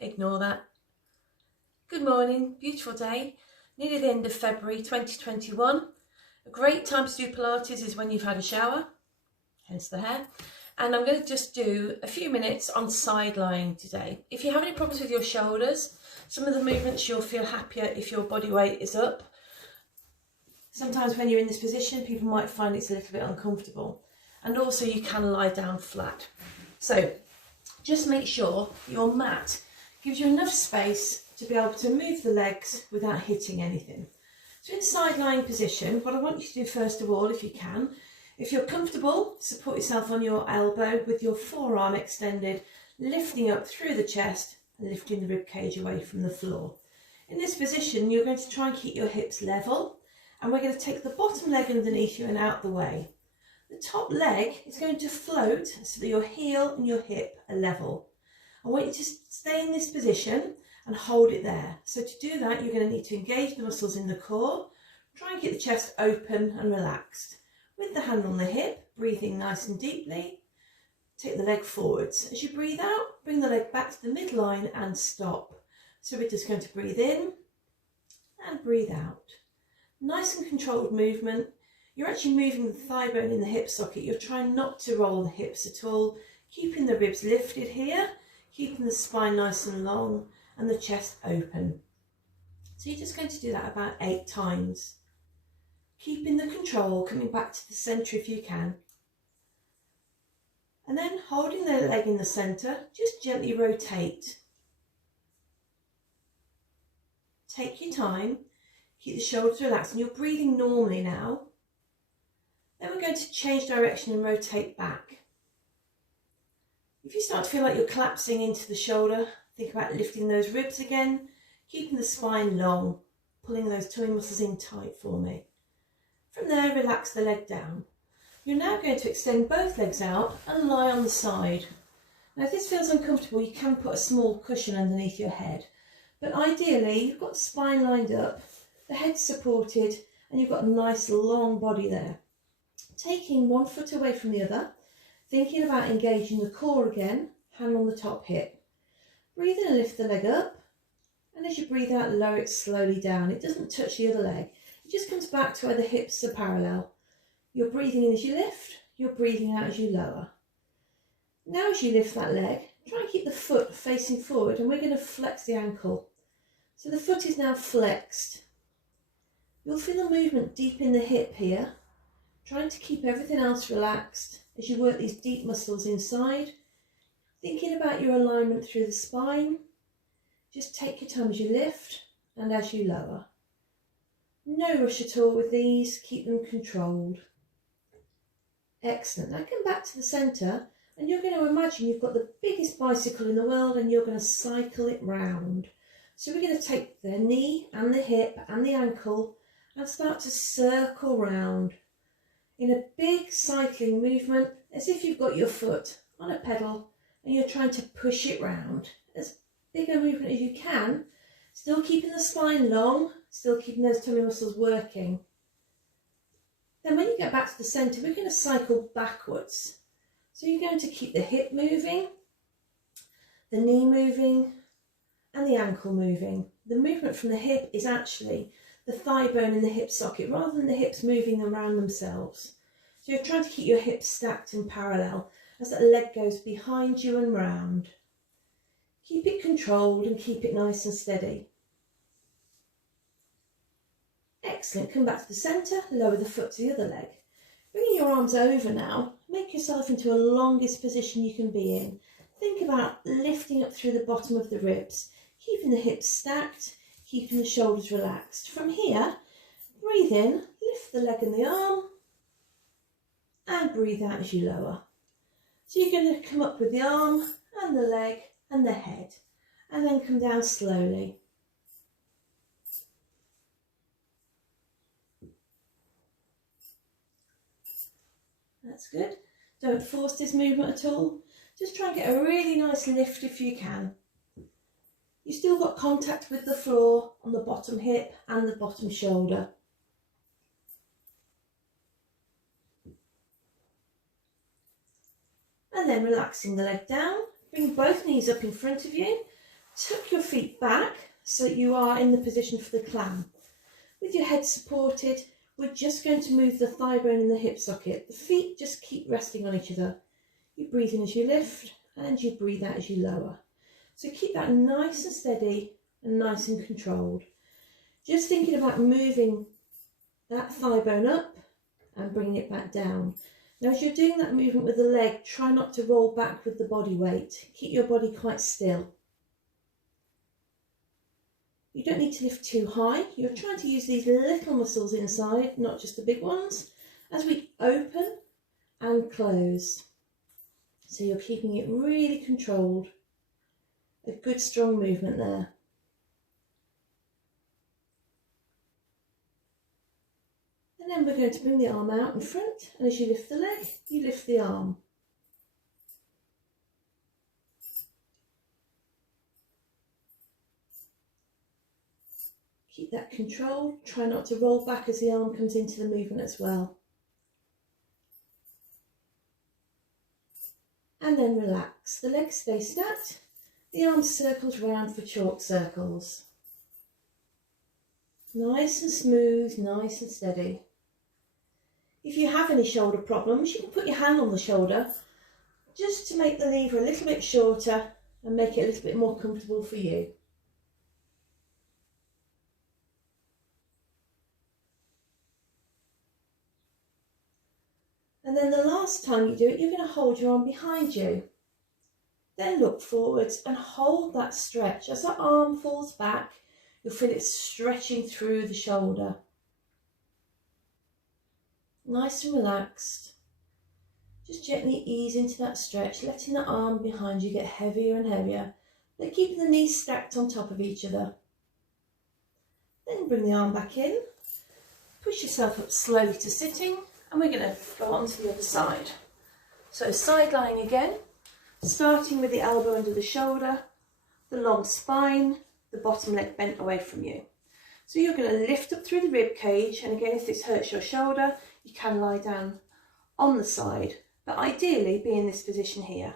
ignore that. Good morning, beautiful day, nearly the end of February 2021. A great time to do Pilates is when you've had a shower, hence the hair. And I'm going to just do a few minutes on side lying today. If you have any problems with your shoulders, some of the movements you'll feel happier if your body weight is up. Sometimes when you're in this position, people might find it's a little bit uncomfortable. And also you can lie down flat. So just make sure your mat gives you enough space to be able to move the legs without hitting anything. So in side lying position, what I want you to do first of all, if you can, if you're comfortable, support yourself on your elbow with your forearm extended, lifting up through the chest and lifting the rib cage away from the floor. In this position, you're going to try and keep your hips level, and we're going to take the bottom leg underneath you and out the way. The top leg is going to float so that your heel and your hip are level. I want you to stay in this position and hold it there. So to do that, you're going to need to engage the muscles in the core, try and keep the chest open and relaxed. With the hand on the hip, breathing nice and deeply, take the leg forwards. As you breathe out, bring the leg back to the midline and stop. So we're just going to breathe in and breathe out. Nice and controlled movement. You're actually moving the thigh bone in the hip socket. You're trying not to roll the hips at all, keeping the ribs lifted here, keeping the spine nice and long and the chest open. So you're just going to do that about 8 times. Keeping the control, coming back to the centre if you can. And then holding the leg in the centre, just gently rotate. Take your time, keep the shoulders relaxed, and you're breathing normally now. Then we're going to change direction and rotate back. If you start to feel like you're collapsing into the shoulder, think about lifting those ribs again, keeping the spine long, pulling those tummy muscles in tight for me. From there, relax the leg down. You're now going to extend both legs out and lie on the side. Now, if this feels uncomfortable, you can put a small cushion underneath your head. But ideally, you've got the spine lined up, the head supported, and you've got a nice long body there. Taking one foot away from the other, thinking about engaging the core again, hand on the top hip. Breathe in and lift the leg up, and as you breathe out, lower it slowly down. It doesn't touch the other leg. It just comes back to where the hips are parallel. You're breathing in as you lift, you're breathing out as you lower. Now as you lift that leg, try and keep the foot facing forward, and we're going to flex the ankle. So the foot is now flexed. You'll feel the movement deep in the hip here, trying to keep everything else relaxed as you work these deep muscles inside, thinking about your alignment through the spine. Just take your time as you lift and as you lower. No rush at all with these, keep them controlled. Excellent. Now come back to the centre, and you're going to imagine you've got the biggest bicycle in the world and you're going to cycle it round. So we're going to take the knee and the hip and the ankle and start to circle round in a big cycling movement, as if you've got your foot on a pedal and you're trying to push it round. As big a movement as you can, still keeping the spine long, still keeping those tummy muscles working. Then when you get back to the centre, we're going to cycle backwards. So you're going to keep the hip moving, the knee moving, and the ankle moving. The movement from the hip is actually the thigh bone in the hip socket, rather than the hips moving around themselves. So you're trying to keep your hips stacked and parallel as that leg goes behind you and round. Keep it controlled and keep it nice and steady. Excellent. Come back to the centre, lower the foot to the other leg. Bringing your arms over now, make yourself into a longest position you can be in. Think about lifting up through the bottom of the ribs, keeping the hips stacked, keeping the shoulders relaxed. From here, breathe in, lift the leg and the arm, and breathe out as you lower. So you're going to come up with the arm and the leg and the head, and then come down slowly. That's good. Don't force this movement at all. Just try and get a really nice lift if you can. You've still got contact with the floor on the bottom hip and the bottom shoulder. And then relaxing the leg down, bring both knees up in front of you, tuck your feet back so that you are in the position for the clam. With your head supported, we're just going to move the thigh bone in the hip socket. The feet just keep resting on each other. You breathe in as you lift and you breathe out as you lower. So keep that nice and steady and nice and controlled. Just thinking about moving that thigh bone up and bringing it back down. Now as you're doing that movement with the leg, try not to roll back with the body weight. Keep your body quite still. You don't need to lift too high. You're trying to use these little muscles inside, not just the big ones, as we open and close. So you're keeping it really controlled. A good strong movement there. And then we're going to bring the arm out in front, and as you lift the leg, you lift the arm. Keep that control. Try not to roll back as the arm comes into the movement as well. And then relax. The legs stay stacked. The arm circles round for chalk circles. Nice and smooth, nice and steady. If you have any shoulder problems, you can put your hand on the shoulder just to make the lever a little bit shorter and make it a little bit more comfortable for you. And then the last time you do it, you're going to hold your arm behind you. Then look forwards and hold that stretch. As that arm falls back, you'll feel it stretching through the shoulder. Nice and relaxed. Just gently ease into that stretch, letting the arm behind you get heavier and heavier, but keeping the knees stacked on top of each other. Then bring the arm back in, push yourself up slowly to sitting, and we're going to go on to the other side. So side lying again, starting with the elbow under the shoulder, the long spine, the bottom leg bent away from you. So you're going to lift up through the rib cage, and again, if this hurts your shoulder, you can lie down on the side, but ideally be in this position here.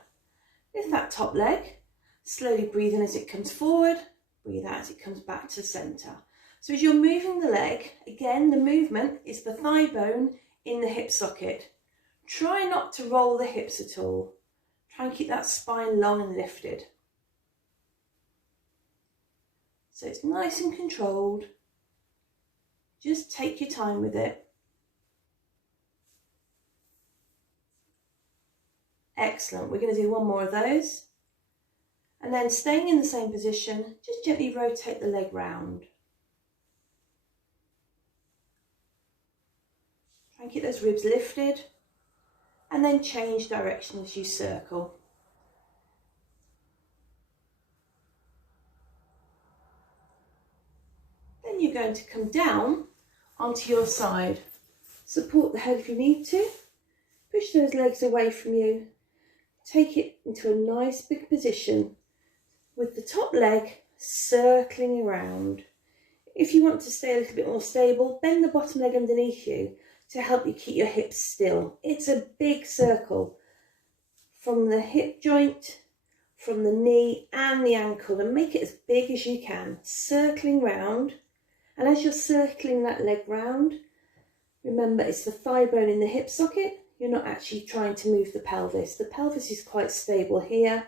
Lift that top leg, slowly breathe in as it comes forward, breathe out as it comes back to the centre. So as you're moving the leg, again, the movement is the thigh bone in the hip socket. Try not to roll the hips at all. Try and keep that spine long and lifted. So it's nice and controlled. Just take your time with it. Excellent. We're going to do one more of those. And then staying in the same position, just gently rotate the leg round. Try and keep those ribs lifted. And then change direction as you circle. Then you're going to come down onto your side. Support the head if you need to. Push those legs away from you. Take it into a nice big position with the top leg circling around. If you want to stay a little bit more stable, bend the bottom leg underneath you to help you keep your hips still. It's a big circle from the hip joint, from the knee and the ankle, and make it as big as you can, circling round. And as you're circling that leg round, remember it's the thigh bone in the hip socket. You're not actually trying to move the pelvis. The pelvis is quite stable here.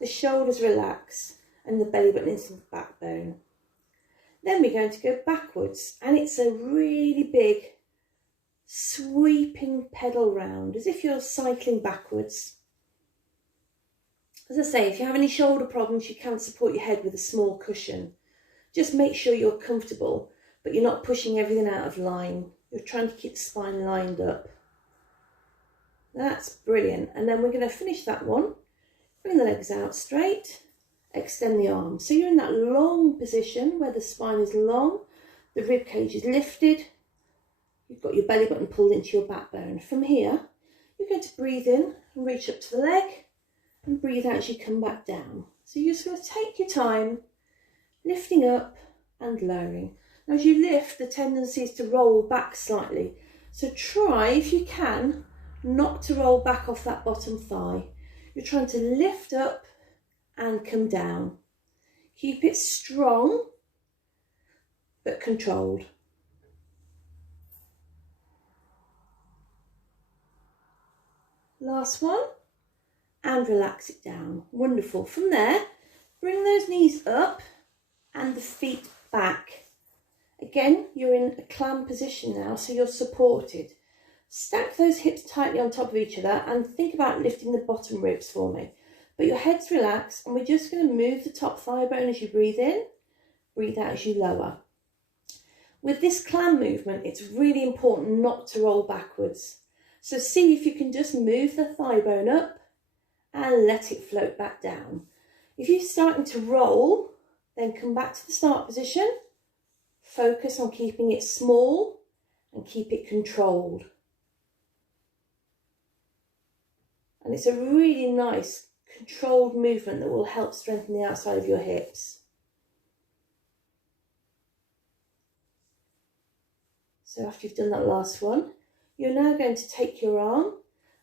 The shoulders relax and the belly button into the backbone. Then we're going to go backwards, and it's a really big sweeping pedal round, as if you're cycling backwards. As I say, if you have any shoulder problems, you can support your head with a small cushion. Just make sure you're comfortable, but you're not pushing everything out of line. You're trying to keep the spine lined up. That's brilliant. And then we're going to finish that one. Bring the legs out straight, extend the arms. So you're in that long position where the spine is long, the rib cage is lifted, you've got your belly button pulled into your backbone. From here, you're going to breathe in and reach up to the leg and breathe out as you come back down. So you're just going to take your time, lifting up and lowering. Now as you lift, the tendency is to roll back slightly. So try, if you can, not to roll back off that bottom thigh. You're trying to lift up and come down. Keep it strong, but controlled. Last one, and relax it down. Wonderful. From there, bring those knees up and the feet back. Again, you're in a clam position now, so you're supported. Stack those hips tightly on top of each other and think about lifting the bottom ribs for me. But your head's relaxed, and we're just going to move the top thigh bone as you breathe in, breathe out as you lower. With this clam movement, it's really important not to roll backwards. So see if you can just move the thigh bone up and let it float back down. If you're starting to roll, then come back to the start position. Focus on keeping it small and keep it controlled. And it's a really nice controlled movement that will help strengthen the outside of your hips. So after you've done that last one, you're now going to take your arm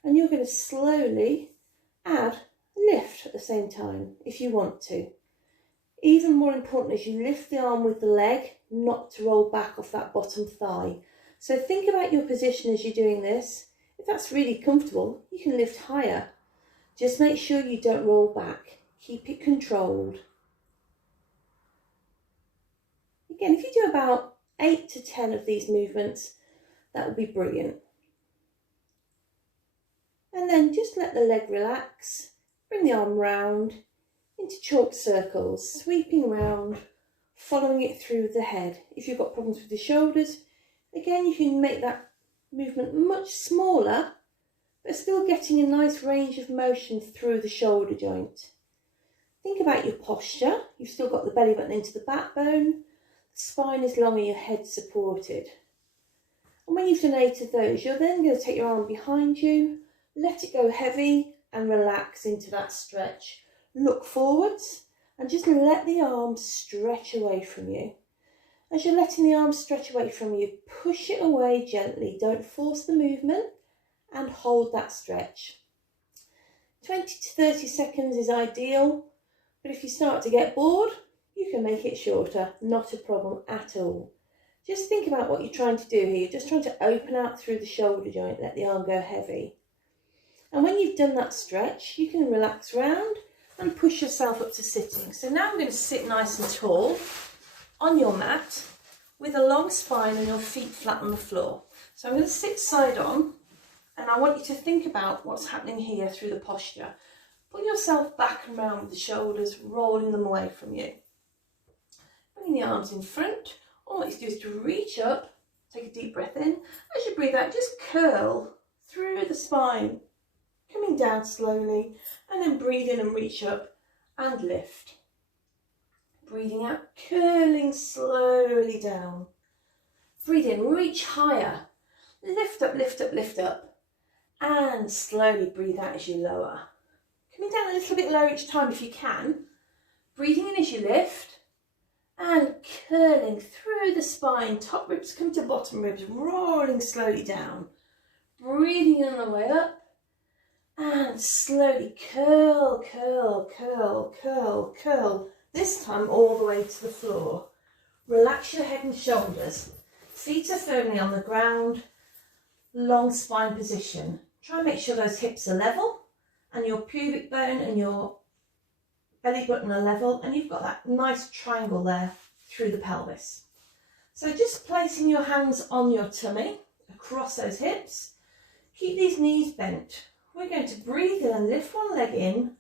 and you're going to slowly add a lift at the same time if you want to. Even more important is you lift the arm with the leg, not to roll back off that bottom thigh. So think about your position as you're doing this. If that's really comfortable, you can lift higher. Just make sure you don't roll back. Keep it controlled. Again, if you do about 8 to 10 of these movements, that would be brilliant. And then just let the leg relax. Bring the arm round into chalk circles, sweeping round, following it through the head. If you've got problems with the shoulders, again, you can make that movement much smaller, but still getting a nice range of motion through the shoulder joint. Think about your posture. You've still got the belly button into the backbone, the spine is long and your head supported. And when you've done 8 of those, you're then going to take your arm behind you, let it go heavy and relax into that stretch. Look forwards and just let the arm stretch away from you. As you're letting the arm stretch away from you, push it away gently. Don't force the movement and hold that stretch. 20 to 30 seconds is ideal, but if you start to get bored, you can make it shorter. Not a problem at all. Just think about what you're trying to do here. You're just trying to open out through the shoulder joint, let the arm go heavy. And when you've done that stretch, you can relax round and push yourself up to sitting. So now I'm going to sit nice and tall on your mat with a long spine and your feet flat on the floor. So I'm going to sit side on, and I want you to think about what's happening here through the posture. Pull yourself back and round with the shoulders, rolling them away from you. Bring the arms in front. All I want you to do is to reach up, take a deep breath in. As you breathe out, just curl through the spine, coming down slowly, and then breathe in and reach up and lift. Breathing out, curling slowly down. Breathe in, reach higher, lift up, lift up, lift up, and slowly breathe out as you lower. Coming down a little bit lower each time if you can. Breathing in as you lift, and curling through the spine, top ribs come to bottom ribs, rolling slowly down. Breathing in on the way up, and slowly curl, curl, curl, curl, curl. This time all the way to the floor. Relax your head and shoulders. Feet are firmly on the ground. Long spine position. Try and make sure those hips are level and your pubic bone and your belly button are level, and you've got that nice triangle there through the pelvis. So just placing your hands on your tummy across those hips. Keep these knees bent. We're going to breathe in and lift one leg in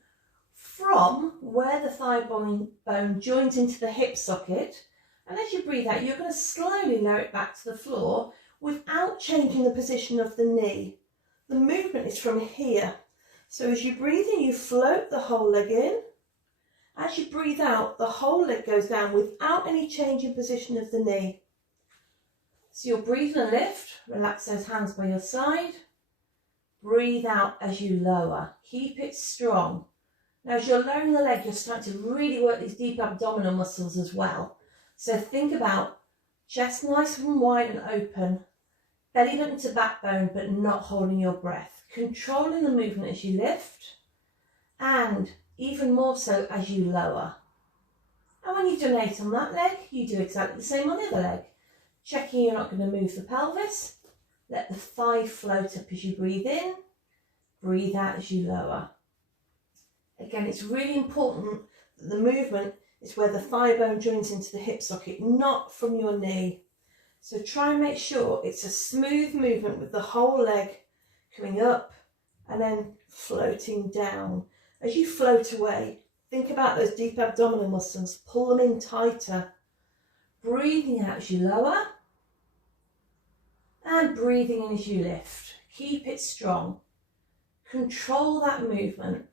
from where the thigh bone joins into the hip socket, and as you breathe out, you're going to slowly lower it back to the floor without changing the position of the knee. The movement is from here. So as you breathe in, you float the whole leg in. As you breathe out, the whole leg goes down without any change in position of the knee. So you'll breathe and lift, relax those hands by your side. Breathe out as you lower. Keep it strong. Now as you're lowering the leg, you're starting to really work these deep abdominal muscles as well. So think about chest nice and wide and open, belly button to backbone, but not holding your breath. Controlling the movement as you lift, and even more so as you lower. And when you've done 8 on that leg, you do exactly the same on the other leg. Checking you're not going to move the pelvis. Let the thigh float up as you breathe in. Breathe out as you lower. Again, it's really important that the movement is where the thigh bone joins into the hip socket, not from your knee. So try and make sure it's a smooth movement with the whole leg coming up and then floating down. As you float away, think about those deep abdominal muscles, pull them in tighter. Breathing out as you lower and breathing in as you lift. Keep it strong. Control that movement.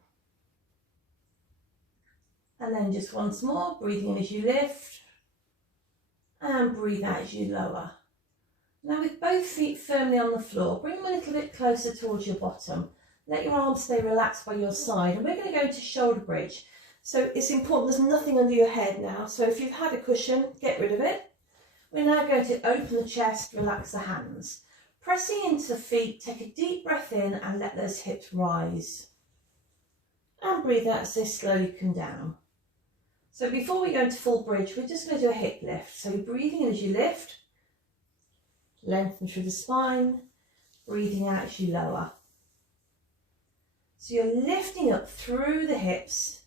And then just once more, breathing in as you lift and breathe out as you lower. Now with both feet firmly on the floor, bring them a little bit closer towards your bottom. Let your arms stay relaxed by your side, and we're going to go into shoulder bridge. So it's important there's nothing under your head now. So if you've had a cushion, get rid of it. We're now going to open the chest, relax the hands. Pressing into the feet, take a deep breath in and let those hips rise. And breathe out as they slowly come down. So before we go into full bridge, we're just going to do a hip lift. So you're breathing in as you lift, lengthen through the spine, breathing out as you lower. So you're lifting up through the hips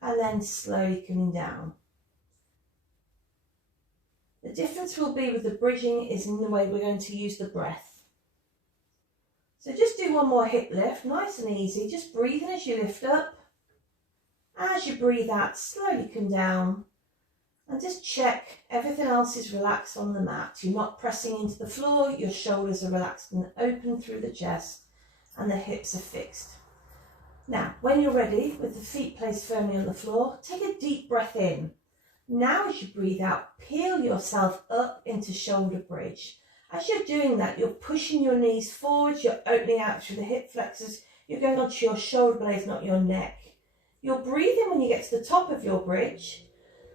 and then slowly coming down. The difference will be with the bridging is in the way we're going to use the breath. So just do one more hip lift, nice and easy. Just breathe in as you lift up. As you breathe out, slowly come down. And just check everything else is relaxed on the mat. You're not pressing into the floor, your shoulders are relaxed and open through the chest, and the hips are fixed. Now, when you're ready, with the feet placed firmly on the floor, take a deep breath in. Now as you breathe out, peel yourself up into shoulder bridge. As you're doing that, you're pushing your knees forwards, you're opening out through the hip flexors, you're going onto your shoulder blades, not your neck. You'll breathe in when you get to the top of your bridge.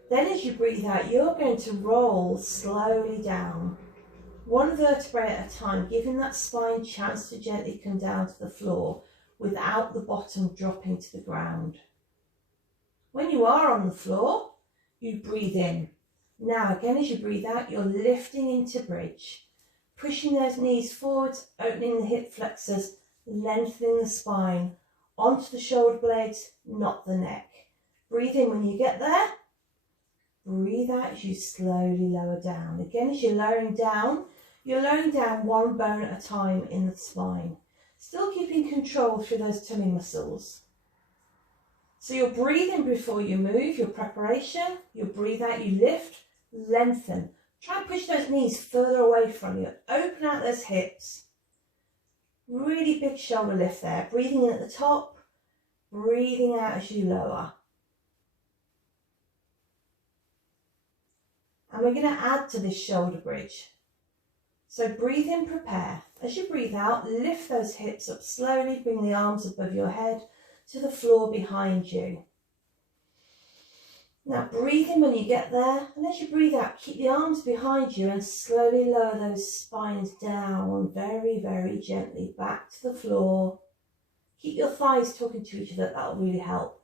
Then as you breathe out, you're going to roll slowly down, one vertebrae at a time, giving that spine a chance to gently come down to the floor without the bottom dropping to the ground. When you are on the floor, you breathe in. Now again, as you breathe out, you're lifting into bridge, pushing those knees forwards, opening the hip flexors, lengthening the spine, onto the shoulder blades, not the neck. Breathe in when you get there. Breathe out as you slowly lower down. Again, as you're lowering down one bone at a time in the spine. Still keeping control through those tummy muscles. So you'll breathe in before you move, your preparation. You'll breathe out, you lift, lengthen. Try and push those knees further away from you. Open out those hips. Really big shoulder lift there. Breathing in at the top, breathing out as you lower. And we're going to add to this shoulder bridge. So breathe in, prepare. As you breathe out, lift those hips up slowly, bring the arms above your head to the floor behind you. Now breathe in when you get there, and as you breathe out, keep the arms behind you and slowly lower those spines down very, very gently back to the floor. Keep your thighs talking to each other, that'll really help.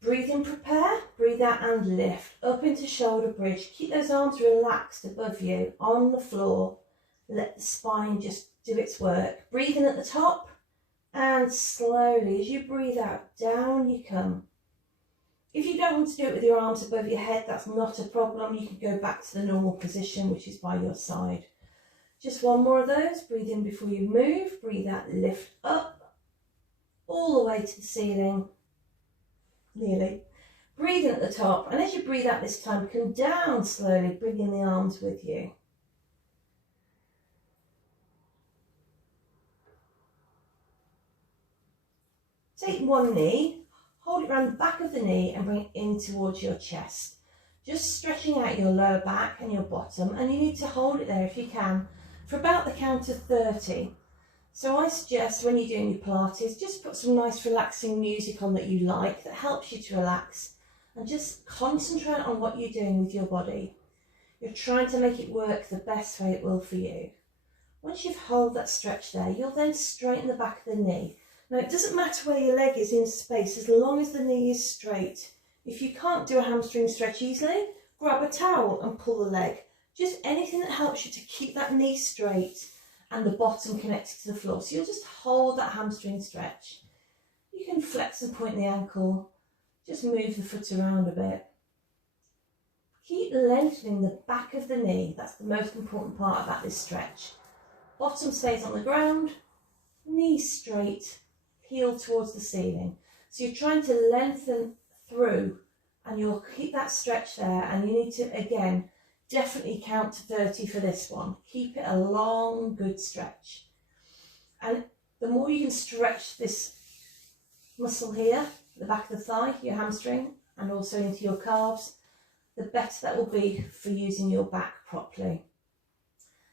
Breathe in, prepare, breathe out and lift up into shoulder bridge. Keep those arms relaxed above you on the floor. Let the spine just do its work. Breathe in at the top and slowly as you breathe out, down you come. If you don't want to do it with your arms above your head, that's not a problem. You can go back to the normal position, which is by your side. Just one more of those. Breathe in before you move. Breathe out, lift up all the way to the ceiling. Nearly. Breathe in at the top, and as you breathe out this time, come down slowly, bringing the arms with you. Take one knee, hold it around the back of the knee and bring it in towards your chest. Just stretching out your lower back and your bottom, and you need to hold it there if you can for about the count of 30. So I suggest when you're doing your Pilates, just put some nice relaxing music on that you like, that helps you to relax, and just concentrate on what you're doing with your body. You're trying to make it work the best way it will for you. Once you've held that stretch there, you'll then straighten the back of the knee. Now it doesn't matter where your leg is in space, as long as the knee is straight, If you can't do a hamstring stretch easily, grab a towel and pull the leg. Just anything that helps you to keep that knee straight and the bottom connected to the floor. So you'll just hold that hamstring stretch. You can flex and point the ankle. Just move the foot around a bit. Keep lengthening the back of the knee. That's the most important part about this stretch. Bottom stays on the ground, knee straight, heel towards the ceiling. So you're trying to lengthen through and you'll keep that stretch there, and you need to, again, definitely count to 30 for this one. Keep it a long, good stretch. And the more you can stretch this muscle here, the back of the thigh, your hamstring, and also into your calves, the better that will be for using your back properly.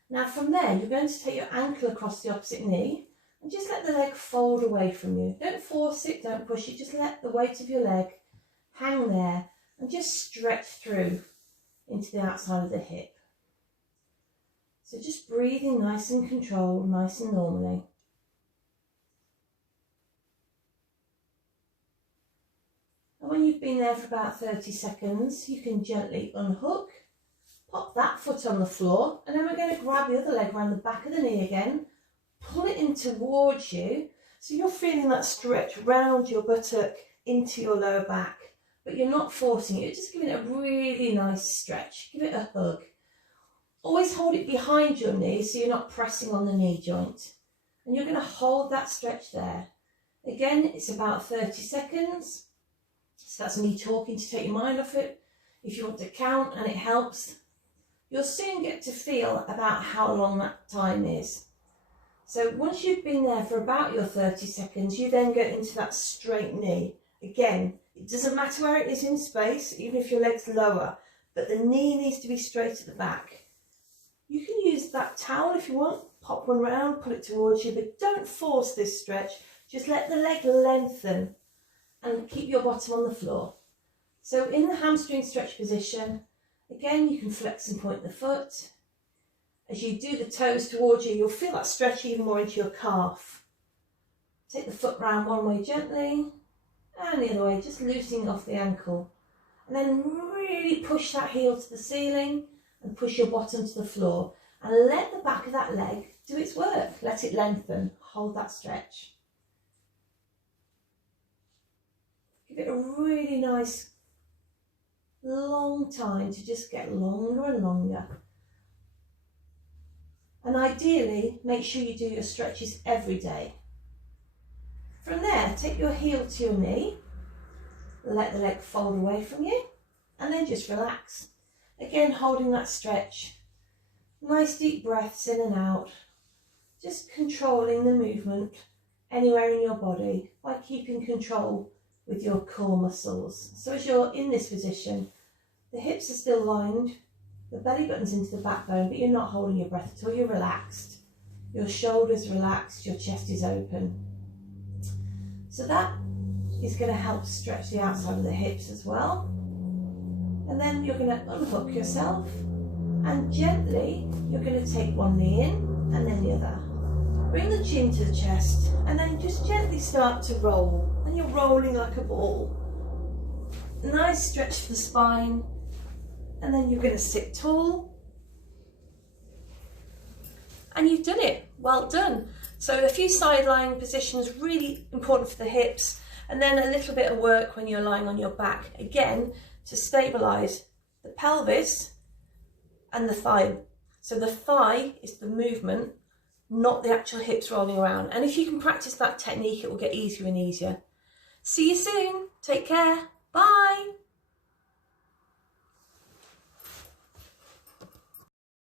Now from there, you're going to take your ankle across the opposite knee and just let the leg fold away from you. Don't force it, don't push it, just let the weight of your leg hang there and just stretch through into the outside of the hip. So just breathing nice and controlled, nice and normally. And when you've been there for about 30 seconds, you can gently unhook, pop that foot on the floor, and then we're going to grab the other leg around the back of the knee again, pull it in towards you, so you're feeling that stretch round your buttock into your lower back, but you're not forcing it, you're just giving it a really nice stretch. Give it a hug. Always hold it behind your knee so you're not pressing on the knee joint. And you're going to hold that stretch there. Again, it's about 30 seconds. So that's me talking to take your mind off it. If you want to count and it helps, you'll soon get to feel about how long that time is. So once you've been there for about your 30 seconds, you then get into that straight knee. Again, it doesn't matter where it is in space, even if your leg's lower, but the knee needs to be straight at the back. You can use that towel if you want, pop one round, pull it towards you, but don't force this stretch. Just let the leg lengthen and keep your bottom on the floor. So in the hamstring stretch position, again, you can flex and point the foot. As you do the toes towards you, you'll feel that stretch even more into your calf. Take the foot round one way gently, and the other way, just loosening off the ankle. And then really push that heel to the ceiling and push your bottom to the floor. And let the back of that leg do its work. Let it lengthen. Hold that stretch. Give it a really nice long time to just get longer and longer. And ideally, make sure you do your stretches every day. From there, take your heel to your knee, let the leg fold away from you, and then just relax. Again, holding that stretch. Nice deep breaths in and out, just controlling the movement anywhere in your body by keeping control with your core muscles. So as you're in this position, the hips are still lined, the belly button's into the backbone, but you're not holding your breath at all, you're relaxed. Your shoulders relaxed, your chest is open. So that is going to help stretch the outside of the hips as well. And then you're going to unhook yourself and gently you're going to take one knee in and then the other. Bring the chin to the chest and then just gently start to roll. And you're rolling like a ball. Nice stretch for the spine. And then you're going to sit tall. And you've done it. Well done. So a few side lying positions, really important for the hips, and then a little bit of work when you're lying on your back, again, to stabilise the pelvis and the thigh. So the thigh is the movement, not the actual hips rolling around. And if you can practice that technique, it will get easier and easier. See you soon. Take care. Bye.